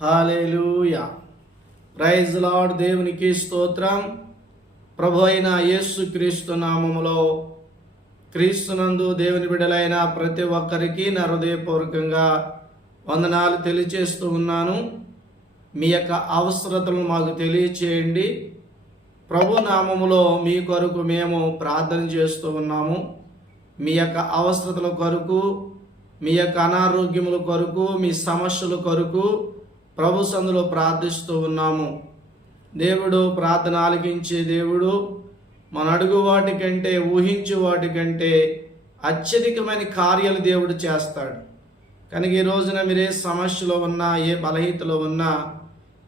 హల్లెలూయా. Praise Lord. దేవునికి స్తోత్రం. ప్రభు అయిన యేసు క్రీస్తు నామములో క్రీస్తునందు దేవుని బిడ్డలైన ప్రతి ఒక్కరికి నా హృదయపూర్వకంగా వందనాలు తెలియచేస్తూ ఉన్నాను. మీ యొక్క అవసరతలను మాకు తెలియచేయండి. ప్రభు నామములో మీ కొరకు మేము ప్రార్థన చేస్తూ ఉన్నాము. మీ యొక్క అవసరతల కొరకు, మీ యొక్క అనారోగ్యముల కొరకు, మీ సమస్యల కొరకు ప్రభు సందులో ప్రార్థిస్తూ ఉన్నాము. దేవుడు ప్రార్థన ఆలకించే దేవుడు. మన అడుగు వాటికంటే, ఊహించే వాటికంటే అత్యధికమైన కార్యాలు దేవుడు చేస్తాడు. కనుక ఈ రోజున మీరు ఏ సమస్యలో ఉన్నా, ఏ బలహీనతలో ఉన్నా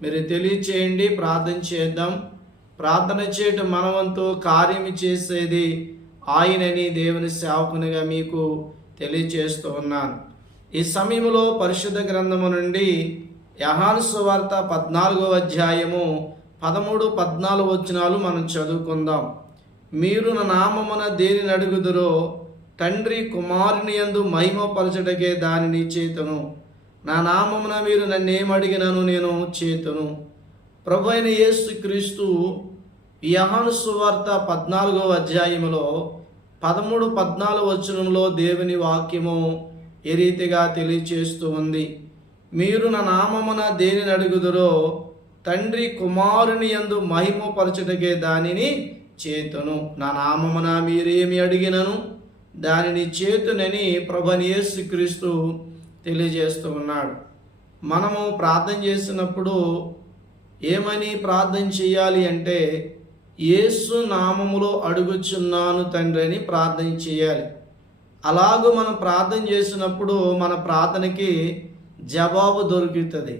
మీరు తెలియచేయండి. ప్రార్థన చేద్దాం. ప్రార్థన చేయటం మనవంతు, కార్యం చేసేది ఆయనని దేవుని సేవకునిగా మీకు తెలియచేస్తూ ఉన్నాను. ఈ సమయంలో పరిశుద్ధ గ్రంథము నుండి యోహాను సువార్త 14వ అధ్యాయము 13-14 వచనాలు మనం చదువుకుందాం. మీరు నా నామమున దేనిని అడుగుదురో తండ్రి కుమారుని యందు మహిమపరచుటకే దానిని చేతును. నా నామమున మీరు నన్నేమడిగినను నేను చేతును. ప్రభు అయిన యేసు క్రీస్తు యోహాను సువార్త 14వ అధ్యాయములో 13-14 వచనంలో దేవుని వాక్యము ఏ రీతిగా తెలియచేస్తూ ఉంది. మీరు నా నామమున దేనిని అడుగుదురో తండ్రి కుమారుని యందు మహిమపరచుటకే దానిని చేతును. నా నామమున మీరేమి అడిగినను దానిని చేతునని ప్రభువైన యేసుక్రీస్తు తెలియజేస్తూ ఉన్నాడు. మనము ప్రార్థన చేసినప్పుడు ఏమని ప్రార్థన చేయాలి అంటే, యేసు నామములో అడుగుచున్నాను తండ్రి అని ప్రార్థన చేయాలి. అలాగూ మనం ప్రార్థన చేసినప్పుడు మన ప్రార్థనకి జవాబు దొరుకుతుంది.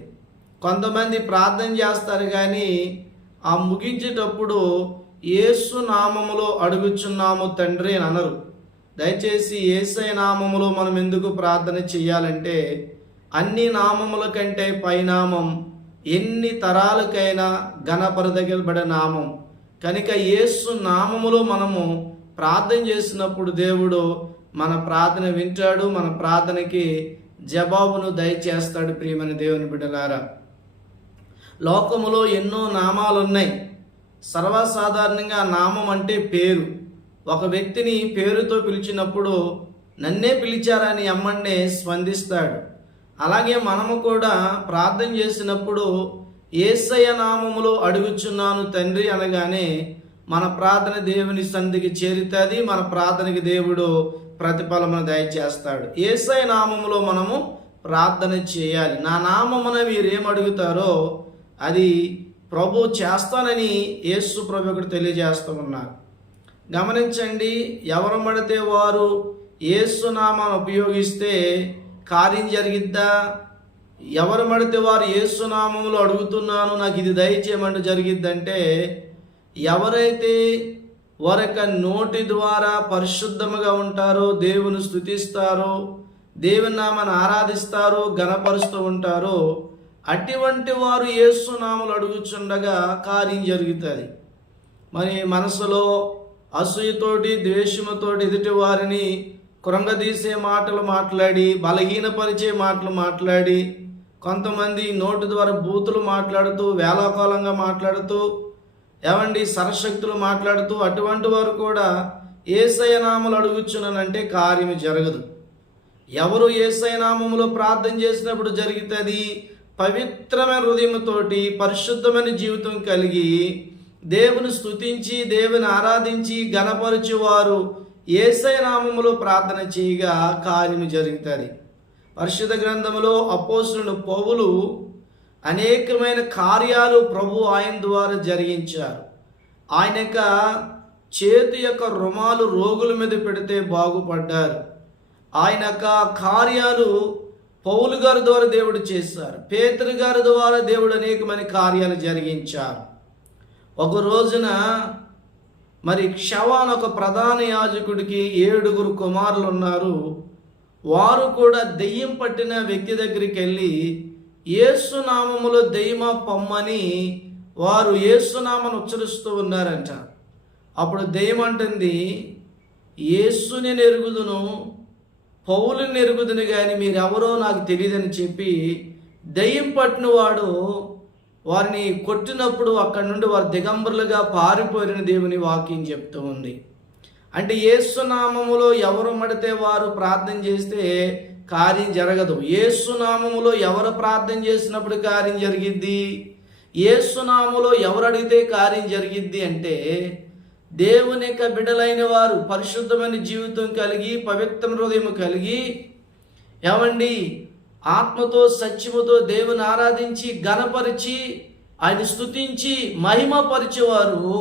కొంతమంది ప్రార్థన చేస్తారు కానీ ఆ ముగించేటప్పుడు యేసు నామములో అడుగుచున్నాము తండ్రి అని అనరు. దయచేసి యేసయ్య నామములో మనం ఎందుకు ప్రార్థన చేయాలంటే, అన్ని నామముల కంటే పైనామం, ఎన్ని తరాలకైనా ఘనపరదగబడే నామం. కనుక యేసు నామములో మనము ప్రార్థన చేసినప్పుడు దేవుడు మన ప్రార్థన వింటాడు, మన ప్రార్థనకి జవాబును దయచేస్తాడు. ప్రియమైన దేవుని బిడ్డలారా, లోకములో ఎన్నో నామాలు ఉన్నాయి. సర్వసాధారణంగా నామం అంటే పేరు. ఒక వ్యక్తిని పేరుతో పిలిచినప్పుడు నన్నే పిలిచారని అమ్మన్నే స్పందిస్తాడు. అలాగే మనము కూడా ప్రార్థన చేసినప్పుడు యేసయ్య నామములో అడుగుచున్నాను తండ్రి అనగానే మన ప్రార్థన దేవుని సన్నిధికి చేరుతుంది. మన ప్రార్థనకి దేవుడు ప్రతిఫలమును దయచేస్తాడు. యేసయ్య నామములో మనము ప్రార్థన చేయాలి. నా నామమున వీరేం అడుగుతారో అది ప్రభు చేస్తానని యేసు ప్రభు ఒకటి తెలియజేస్తూ ఉన్నారు. గమనించండి, ఎవరు పడితే వారు యేసు నామాన్ని ఉపయోగిస్తే కార్యం జరిగిద్దా? ఎవరు పడితే వారు యేసు నామములో అడుగుతున్నాను నాకు ఇది దయచేయమంటూ జరిగిద్దంటే, ఎవరైతే వారి యొక్క నోటి ద్వారా పరిశుద్ధముగా ఉంటారో, దేవుని స్తుతిస్తారో, దేవుని నామాన్ని ఆరాధిస్తారో, ఘనపరుస్తూ ఉంటారో, అటువంటి వారు యేసు నామములు అడుగుచుండగా కార్యం జరుగుతుంది. మరి మనసులో అసూయతోటి, ద్వేషముతోటి ఎదుటి వారిని కృంగదీసే మాటలు మాట్లాడి, బలహీనపరిచే మాటలు మాట్లాడి, కొంతమంది నోటి ద్వారా బూతులు మాట్లాడుతూ, వేళాకాలంగా మాట్లాడుతూ, సరశక్తులు మాట్లాడుతూ, అటువంటి వారు కూడా యేసయ్య నామములు అడుగుచున్నానంటే కార్యము జరగదు. ఎవరు యేసయ్య నామములో ప్రార్థన చేసినప్పుడు జరుగుతుంది? పవిత్రమైన హృదయముతోటి, పరిశుద్ధమైన జీవితం కలిగి, దేవుని స్తుతించి, దేవుని ఆరాధించి, ఘనపరచువారు యేసయ్య నామములో ప్రార్థన చేయగా కార్యము జరుగుతుంది. పరిశుద్ధ గ్రంథములో అపోస్తలుడు పౌలు అనేకమైన కార్యాలు ప్రభు ఆయన ద్వారా జరిగించారు. ఆయన యొక్క చేతి యొక్క రుమాలు రోగుల మీద పెడితే బాగుపడ్డారు. ఆయన యొక్క కార్యాలు పౌలు గారి ద్వారా దేవుడు చేశారు. పేతురు గారి ద్వారా దేవుడు అనేకమైన కార్యాలు జరిగించారు. ఒక రోజున మరి క్షవాన్ ఒక ప్రధాన యాజకుడికి 7 కుమారులు ఉన్నారు. వారు కూడా దెయ్యం పట్టిన వ్యక్తి దగ్గరికి వెళ్ళి యేసు నామములో దెయ్యమా పొమ్మని వారు యేసు నామను ఉచ్చరిస్తూ ఉన్నారంట. అప్పుడు దెయ్యం అంటుంది, యేసుని ఎరుగుదును, పౌలుని ఎరుగుదును, కానీ మీరెవరో నాకు తెలియదని చెప్పి దెయ్యం పట్టిన వాడు వారిని కొట్టినప్పుడు అక్కడి నుండి వారు దిగంబరులుగా పారిపోయిన దేవుని వాక్యం చెప్తూ ఉంది. అంటే యేసునామములో ఎవరు మడితే వారు ప్రార్థన చేస్తే కార్యం జరగదు. యేసునామములో ఎవరు ప్రార్థన చేసినప్పుడు కార్యం జరిగిద్ది? యేసునామములో ఎవరు అడిగితే కార్యం జరిగిద్ది అంటే దేవుని యొక్క బిడ్డలైన వారు పరిశుద్ధమైన జీవితం కలిగి పవిత్ర హృదయం కలిగి ఏమండి ఆత్మతో సత్యముతో దేవుని ఆరాధించి ఘనపరిచి ఆయన స్తుతించి మహిమపరిచేవారు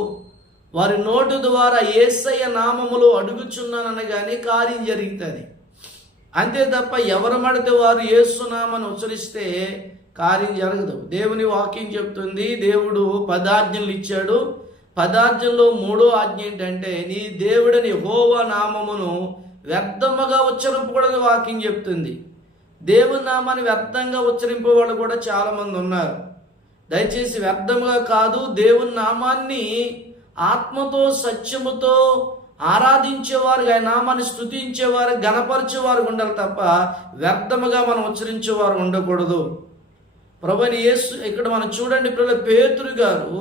వారి నోటు ద్వారా యేసయ్య నామములో అడుగుచున్నాననగానే కార్యం జరుగుతుంది. అంతే తప్ప ఎవరు మడితే వారు యేసునామని ఉచ్చరిస్తే కార్యం జరగదు. దేవుని వాక్యం చెప్తుంది, దేవుడు 10 ఆజ్ఞలు ఇచ్చాడు. 10 ఆజ్ఞల్లో 3వ ఆజ్ఞ ఏంటంటే నీ దేవుడిని యెహోవా నామమును వ్యర్థముగా ఉచ్చరింపకూడదని వాక్యం చెప్తుంది. దేవుని నామాన్ని వ్యర్థంగా ఉచ్చరింపే వాళ్ళు కూడా చాలామంది ఉన్నారు. దయచేసి వ్యర్థముగా కాదు, దేవుని నామాన్ని ఆత్మతో సత్యముతో ఆరాధించేవారు, ఆయన నామాన్ని స్తుతించేవారు, ఘనపరిచేవారు ఉండాలి తప్ప వ్యర్థముగా మనం ఉచ్చరించేవారు ఉండకూడదు. ప్రభువైన యేసు ఇక్కడ మనం చూడండి పిల్లల పేతురు గారు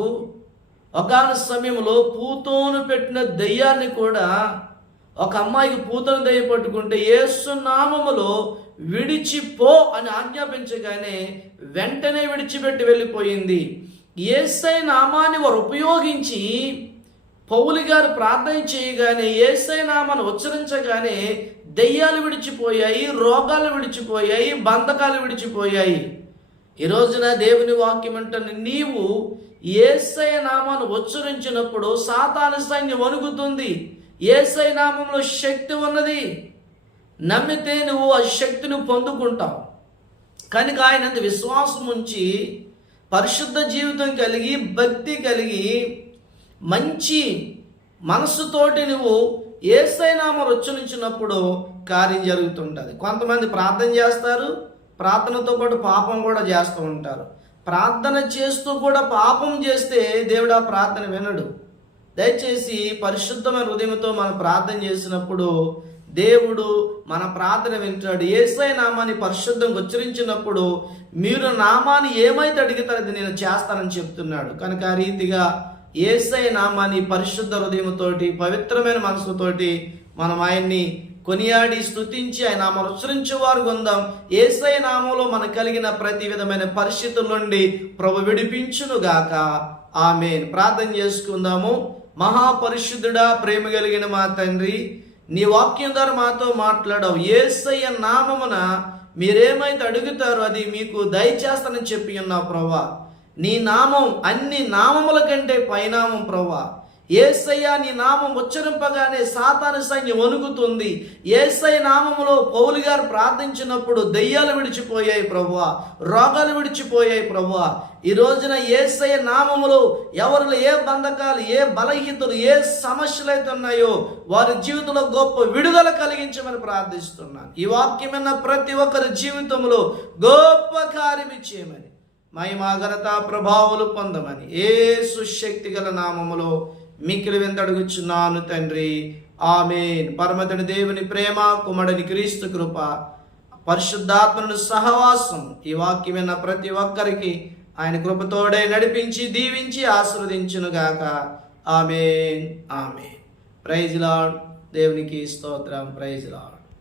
ఒకానొక సమయంలో పూతోను పెట్టిన దెయ్యాన్ని కూడా ఒక అమ్మాయికి పూతను దెయ్యం పట్టుకుంటే యేసు నామములో విడిచిపో అని ఆజ్ఞాపించగానే వెంటనే విడిచిపెట్టి వెళ్ళిపోయింది. యేసయ్య నామాన్ని వారు ఉపయోగించి పౌలు గారు ప్రార్థన చేయగానే యేసయ్య నామాన్ని ఉచ్చరించగానే దెయ్యాలు విడిచిపోయాయి, రోగాలు విడిచిపోయాయి, బంధకాలు విడిచిపోయాయి. ఈ రోజున దేవుని వాక్యం అంటుంది, నీవు యేసయ్య నామాన్ని ఉచ్చరించినప్పుడు సాతాను సైన్యం వణుకుతుంది. యేసయ్య నామంలో శక్తి ఉన్నది, నమ్మితే నువ్వు ఆ శక్తిని పొందుకుంటావు. కనుక ఆయన విశ్వాసం ఉంచి పరిశుద్ధ జీవితం కలిగి భక్తి కలిగి మంచి మనస్సుతోటి నువ్వు యేసయ్య నామమును ఉచ్చరించినప్పుడు కార్యం జరుగుతుంటుంది. కొంతమంది ప్రార్థన చేస్తారు, ప్రార్థనతో పాటు పాపం కూడా చేస్తూ ఉంటారు. ప్రార్థన చేస్తూ కూడా పాపం చేస్తే దేవుడు ఆ ప్రార్థన వినడు. దయచేసి పరిశుద్ధమైన హృదయంతో మనం ప్రార్థన చేసినప్పుడు దేవుడు మన ప్రార్థన వింటాడు. యేసయ్య నామాన్ని పరిశుద్ధంగా ఉచ్చరించినప్పుడు మీరు నామాన్ని ఏమైతే అడిగితారో అది నేను చేస్తానని చెప్తున్నాడు. కనుక ఆ రీతిగా యేసయ్య నామాన్ని పరిశుద్ధ హృదయంతోటి పవిత్రమైన మనసుతోటి మనం ఆయన్ని కొనియాడి స్తుతించి ఆయన నామాన్ని ఉచ్చరించేవారు ఉందాం. యేసయ్య నామంలో మనకు కలిగిన ప్రతి విధమైన పరిస్థితుల నుండి ప్రభు విడిపించునుగాక. ఆమేన్. ప్రార్థన చేసుకుందాము. మహాపరిశుద్ధుడా, ప్రేమ కలిగిన మా తండ్రి, నీ వాక్యం ద్వారా మాతో మాట్లాడావు. యేసయ్య నామమున మీరేమైతే అడుగుతారో అది మీకు దయచేస్తానని చెప్పి ఉన్నావు ప్రభువా. నీ నామం అన్ని నామముల కంటే పైనామం ప్రభువా. యేసయ్య నీ నామం ఉచ్చరింపగానే సాతాను సైన్యం వణుకుతుంది. యేసయ్య నామములో పౌలు గారు ప్రార్థించినప్పుడు దయ్యాలు విడిచిపోయాయి ప్రభువా, రోగాలు విడిచిపోయాయి ప్రభువా. ఈ రోజున యేసయ్య నామములో ఎవరిలో ఏ బంధకాలు, ఏ బలహీనతలు, ఏ సమస్యలు అయితే ఉన్నాయో వారి జీవితంలో గొప్ప విడుదల కలిగించమని ప్రార్థిస్తున్నాను. ఈ వాక్యమైన ప్రతి ఒక్కరి జీవితంలో గొప్ప కార్యం ఇచ్చేయమని, మహిమ ఘనత ప్రభావాలు పొందమని యేసు శక్తి గల నామములో మిక్కిలి వింత అడుగుచున్నాను తండ్రి. ఆమేన్. పరమతుని దేవుని ప్రేమ, కుమారుని క్రీస్తు కృప, పరిశుద్ధాత్మను సహవాసం ఈ వాక్యమైన ప్రతి ఒక్కరికి ఆయన కృపతోడే నడిపించి దీవించి ఆశీర్వదించునుగాక. ఆమేన్. ఆమేన్. Praise Lord. దేవునికి స్తోత్రం. Praise lord.